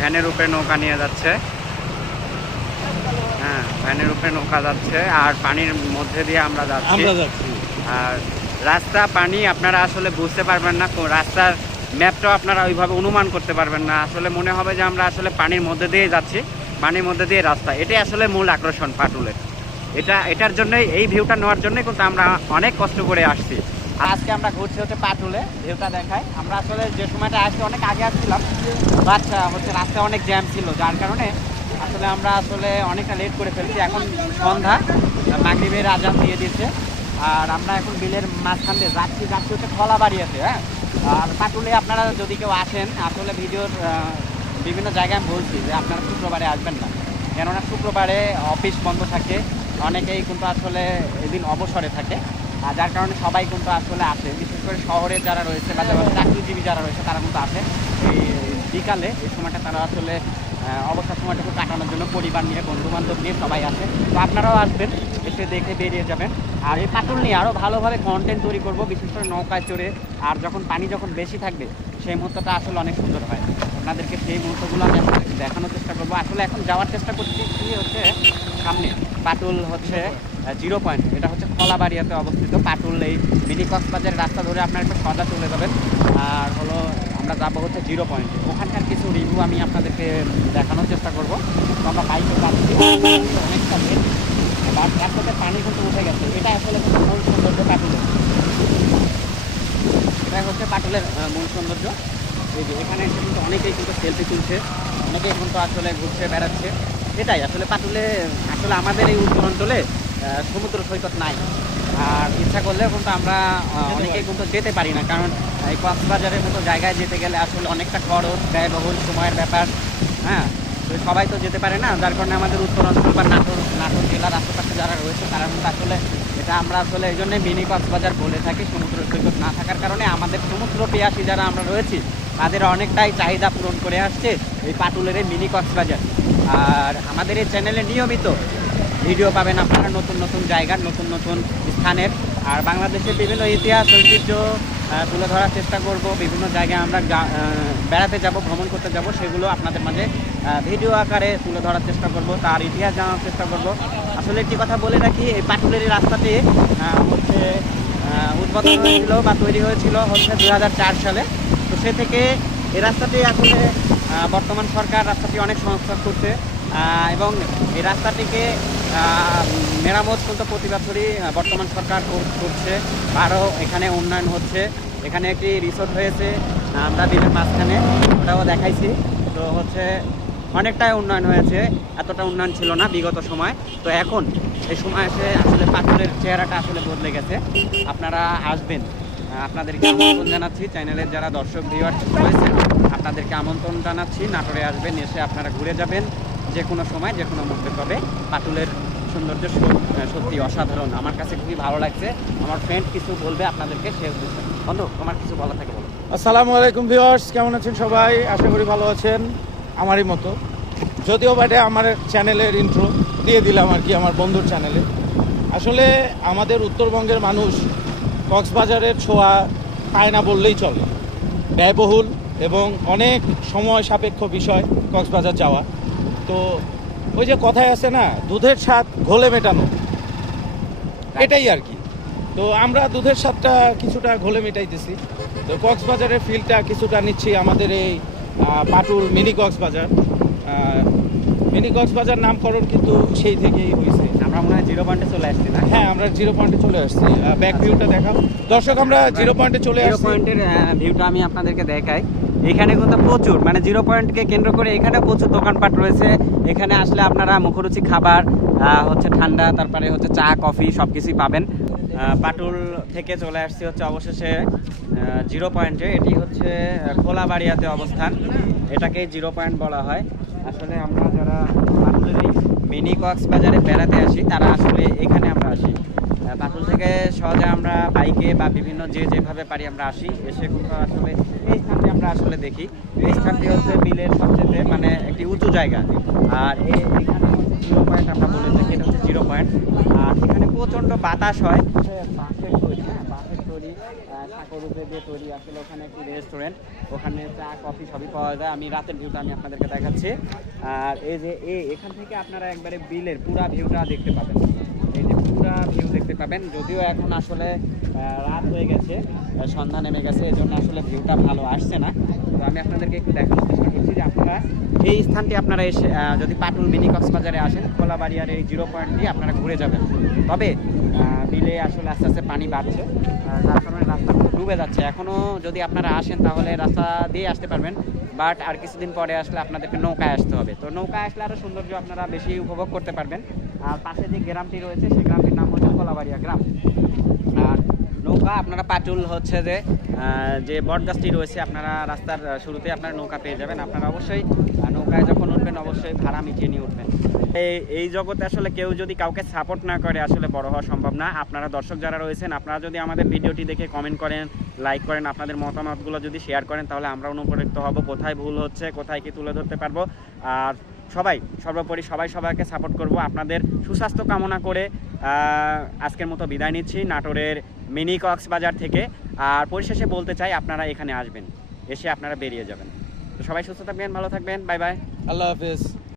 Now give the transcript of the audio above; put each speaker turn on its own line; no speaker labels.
ভ্যানের উপরে নৌকা নিয়ে যাচ্ছে। হ্যাঁ ভ্যানের উপরে নৌকা যাচ্ছে আর পানির মধ্যে দিয়ে আমরা যাচ্ছি। আর রাস্তা পানি আপনারা আসলে বুঝতে পারবেন না রাস্তার ম্যাপটাও আপনারা ওইভাবে অনুমান করতে পারবেন না। আসলে মনে হবে যে আমরা আসলে পানির মধ্যে দিয়ে যাচ্ছি পানির মধ্যে দিয়ে রাস্তা। এটাই আসলে মূল আকর্ষণ পাটুলের। এটা এটার জন্যই এই ভিউটা নেওয়ার জন্যই কিন্তু আমরা অনেক কষ্ট করে আসছি। আজকে আমরা ঘুরছি হচ্ছে পাটুলে, ভিউটা দেখায় আমরা আসলে যে সময়টা আসছি অনেক আগে আসছিলাম বাট হচ্ছে রাস্তায় অনেক জ্যাম ছিল, যার কারণে আসলে আমরা আসলে অনেকটা লেট করে ফেলছি। এখন সন্ধ্যা, মাগরিবের আজান দিয়ে দিয়েছে। আর আমরা এখন বিলের মাঝখান দিয়ে যাচ্ছি যাচ্ছি হচ্ছে খলা বাড়িয়াতে হ্যাঁ? আর পাটুলে আপনারা যদি কেউ আসেন, আসলে ভিডিওর বিভিন্ন জায়গায় আমি বলছি যে আপনারা শুক্রবারে আসবেন না। কেননা শুক্রবারে অফিস বন্ধ থাকে, অনেকেই কিন্তু আসলে এদিন অবসরে থাকে। যার কারণে সবাই কিন্তু আসলে আসে। বিশেষ করে শহরে যারা রয়েছে বা যারা চাকরিজীবী যারা রয়েছে, তারা কিন্তু আসে এই বিকালে। এই সময়টা তারা আসলে অবসর সময়টুকু কাটানোর জন্য পরিবার নিয়ে বন্ধু বান্ধব নিয়ে সবাই আসে। তো আপনারাও আসবেন, এসে দেখে বেরিয়ে যাবেন। আর এই পাটুল নিয়ে আরও ভালোভাবে কন্টেন্ট তৈরি করব, বিশেষ করে নৌকায় চড়ে। আর যখন পানি যখন বেশি থাকবে, সেই মুহূর্তটা আসলে অনেক সুন্দর হয়। আপনাদেরকে সেই মুহূর্তগুলো আমি দেখানোর চেষ্টা করব। আসলে এখন যাওয়ার চেষ্টা করছি, কি হচ্ছে? সামনে পাটুল হচ্ছে জিরো পয়েন্ট এটা হচ্ছে কলাবাড়িয়াতে অবস্থিত পাটুল এই মিনি কক্সবাজারের রাস্তা ধরে আপনার একটা সদা চলে যাবেন। আর হলো, আমরা যাব হচ্ছে জিরো পয়েন্টে ওখানকার কিছু রিভিউ আমি আপনাদেরকে দেখানোর চেষ্টা করব। আমরা বাইকে যাচ্ছি। অনেকটা লেট সাথে পানি কিন্তু উঠে গেছে। এটা আসলে মূল সৌন্দর্য পাটুলের এটাই হচ্ছে পাটুলের মূল সৌন্দর্য। এই যে এখানে এসে কিন্তু অনেকেই কিন্তু সেলফি তুলছে। অনেকেই কিন্তু আসলে ঘুরছে, বেড়াচ্ছে। এটাই আসলে পাটুলে আসলে আমাদের এই উত্তর অঞ্চলে সমুদ্র সৈকত নাই। আর ইচ্ছা করলেও কিন্তু আমরা অনেকেই কিন্তু যেতে পারি না। কারণ, এই কক্সবাজারের মতো জায়গায় যেতে গেলে আসলে অনেকটা খরচ, ব্যয়বহুল সময়ের ব্যাপার। হ্যাঁ তো সবাই তো যেতে পারে না। যার কারণে আমাদের উত্তর অঞ্চল বা নাটোর নাটোর জেলার আশেপাশে যারা রয়েছে, তারা কিন্তু আসলে এটা আমরা আসলে এই জন্যই মিনি কক্সবাজার বলে থাকি, সমুদ্র সৈকত না থাকার কারণে। আমাদের সমুদ্র পেয়াসী যারা আমরা রয়েছি, তাদের অনেকটাই চাহিদা পূরণ করে আসছে এই পাটুলের মিনি কক্সবাজার। আর আমাদের এই চ্যানেলে নিয়মিত ভিডিও পাবেন আপনারা নতুন নতুন জায়গার নতুন নতুন স্থানের। আর বাংলাদেশের বিভিন্ন ইতিহাস, ঐতিহ্য তুলে ধরার চেষ্টা করব। বিভিন্ন জায়গায় আমরা বেড়াতে যাব, ভ্রমণ করতে যাব, সেগুলো আপনাদের মাঝে ভিডিও আকারে তুলে ধরার চেষ্টা করব, তার ইতিহাস জানার চেষ্টা করব। আসলে একটি কথা বলে রাখি, এই পাটুলের রাস্তাটি হচ্ছে উদ্বোধন হয়েছিল বা তৈরি হয়েছিল হচ্ছে দু হাজার চার সালে। তো সে থেকে এই রাস্তাটি আসলে বর্তমান সরকার রাস্তাটি অনেক সংস্কার করছে। এবং এই রাস্তাটিকে মেরামত কিন্তু প্রতি বছরই বর্তমান সরকার করছে। আরও এখানে উন্নয়ন হচ্ছে। এখানে একটি রিসোর্ট হয়েছে। আমরা দিনের মাঝখানে ওটাও দেখাইছি। তো হচ্ছে অনেকটাই উন্নয়ন হয়েছে। এতটা উন্নয়ন ছিল না বিগত সময়। তো এখন এই সময় এসে আসলে পাথরের চেহারাটা আসলে বদলে গেছে। আপনারা আসবেন। আপনাদেরকে আমন্ত্রণ জানাচ্ছি। চ্যানেলের যারা দর্শক ভিউয়ার রয়েছেন, আপনাদেরকে আমন্ত্রণ জানাচ্ছি। নাটোরে আসবেন, এসে আপনারা ঘুরে যাবেন। যে কোনো সময় যে কোনো মুহূর্তে। তবে পাটুলের সৌন্দর্য সত্যি অসাধারণ। আমার কাছে খুবই ভালো লাগছে। আমার ফ্রেন্ড কিছু বলবে আপনাদেরকে, সে বন্ধু, তোমার কিছু বলা থাকে বলো।
আসসালামু আলাইকুম ভিউয়ার্স কেমন আছেন সবাই? আশা করি ভালো আছেন। আমারই মতো। যদিও বাটে আমার চ্যানেলের ইন্ট্রো দিয়ে দিলাম আর কি, আমার বন্ধুর চ্যানেলে আসলে আমাদের উত্তরবঙ্গের মানুষ কক্সবাজারের ছোঁয়া পায় না বললেই চলে। ব্যয়বহুল এবং অনেক সময় সাপেক্ষ বিষয় কক্সবাজার যাওয়া। তো ওই যে কথায় আছে না দুধের স্বাদ ঘোলে মেটানো। এটাই আর কি। তো আমরা দুধের স্বাদটা কিছুটা ঘোলে মেটাইতেছি। তো কক্সবাজারের ফিলটা কিছুটা নিচ্ছি আমাদের এই পাটুল মিনি কক্সবাজার। মিনি কক্সবাজার নামকরণ কিন্তু সেই থেকেই হয়েছে
আমরা মনে হয় জিরো পয়েন্টে চলে আসছি না?
হ্যাঁ আমরা জিরো পয়েন্টে চলে আসছি। ব্যাক ভিউটা দেখাও। দর্শক আমরা জিরো পয়েন্টে চলে
জিরো
আসছি।
পয়েন্টের ভিউটা আমি আপনাদেরকে দেখাই। এখানে কিন্তু প্রচুর মানে জিরো পয়েন্টকে কেন্দ্র করে এখানে প্রচুর দোকানপাট রয়েছে। এখানে আসলে আপনারা মুখরুচি খাবার হচ্ছে ঠান্ডা তারপরে হচ্ছে চা কফি সব কিছুই পাবেন পাটুল থেকে চলে আসছি হচ্ছে অবশেষে জিরো পয়েন্টে এটি হচ্ছে আহ, খোলাবাড়িয়াতে অবস্থান। এটাকে জিরো পয়েন্ট বলা হয়। আসলে আমরা যারা পাটুলের এই মিনি কক্সবাজারে বেড়াতে আসি তারা আসলে এখানে আমরা আসি। পাটুল থেকে সহজে আমরা বাইকে বা বিভিন্ন যে যেভাবে পারি আমরা আসি। এসে কিন্তু আসলে এই আমরা আসলে দেখি। এই স্থানটি হচ্ছে বিলের সবচেয়ে মানে একটি উঁচু জায়গা। আর এখানে জিরো পয়েন্ট আমরা বলে থাকি এটা হচ্ছে জিরো পয়েন্ট আর এখানে প্রচণ্ড বাতাস হয়। বাঁশের তৈরি হ্যাঁ বাঁশের তৈরি আহ, সাঁকরুপে দিয়ে তৈরি আসলে ওখানে একটি রেস্টুরেন্ট ওখানে চা কফি সবই পাওয়া যায়। আমি রাতের ভিউটা আমি আপনাদেরকে দেখাচ্ছি। আর এই যে এ এখান থেকে আপনারা একবারে বিলের পুরা ভিউটা দেখতে পাবেন। এই যে পুরা ভিউ দেখতে পাবেন। যদিও এখন আসলে রাত হয়ে গেছে সন্ধ্যা নেমে গেছে এই জন্য আসলে ভিউটা ভালো আসছে না। তো আমি আপনাদেরকে একটু দেখানোর চেষ্টা করছি যে আপনারা এই স্থানটি আপনারা এসে যদি পাটুল মিনি কক্সবাজারে আসেন কোলাবাড়িয়ার এই জিরো পয়েন্ট দিয়ে আপনারা ঘুরে যাবেন। তবে বিলে আসলে আস্তে আস্তে পানি বাড়ছে যার কারণে রাস্তা ডুবে যাচ্ছে। এখনও যদি আপনারা আসেন, তাহলে রাস্তা দিয়ে আসতে পারবেন, বাট আর কিছুদিন পরে আসলে আপনাদেরকে নৌকায় আসতে হবে। তো নৌকায় আসলে আরও সৌন্দর্য আপনারা বেশি উপভোগ করতে পারবেন। আর পাশে যে গ্রামটি রয়েছে সেই গ্রামটির নাম হচ্ছে কোলাবাড়িয়া গ্রাম। নৌকা, আপনারা পাটুল হচ্ছে যে যে বটগাছটি রয়েছে, আপনারা রাস্তার শুরুতে আপনারা নৌকা পেয়ে যাবেন। আপনারা অবশ্যই নৌকায় যখন উঠবেন, অবশ্যই ভাড়া মিটিয়ে নিয়ে উঠবেন। এই এই জগতে আসলে কেউ যদি কাউকে সাপোর্ট না করে, আসলে বড় হওয়া সম্ভব না। আপনারা দর্শক যারা রয়েছেন, আপনারা যদি আমাদের ভিডিওটি দেখে কমেন্ট করেন লাইক করেন, আপনাদের মতামতগুলো যদি শেয়ার করেন, তাহলে আমরা অনুপ্রাণিত হব। কোথায় ভুল হচ্ছে, কোথায় কি তুলে ধরতে পারব? আর সবাই, সর্বোপরি সবাই সবাইকে সাপোর্ট করব। আপনাদের সুস্বাস্থ্য কামনা করে আজকের মতো বিদায় নিচ্ছি নাটোরের মিনি কক্সবাজার থেকে। আর পরিশেষে বলতে চাই, আপনারা এখানে আসবেন, এসে আপনারা বেরিয়ে যাবেন। তো সবাই সুস্থ থাকবেন, ভালো থাকবেন, বাই বাই।
আল্লাহ হাফেজ।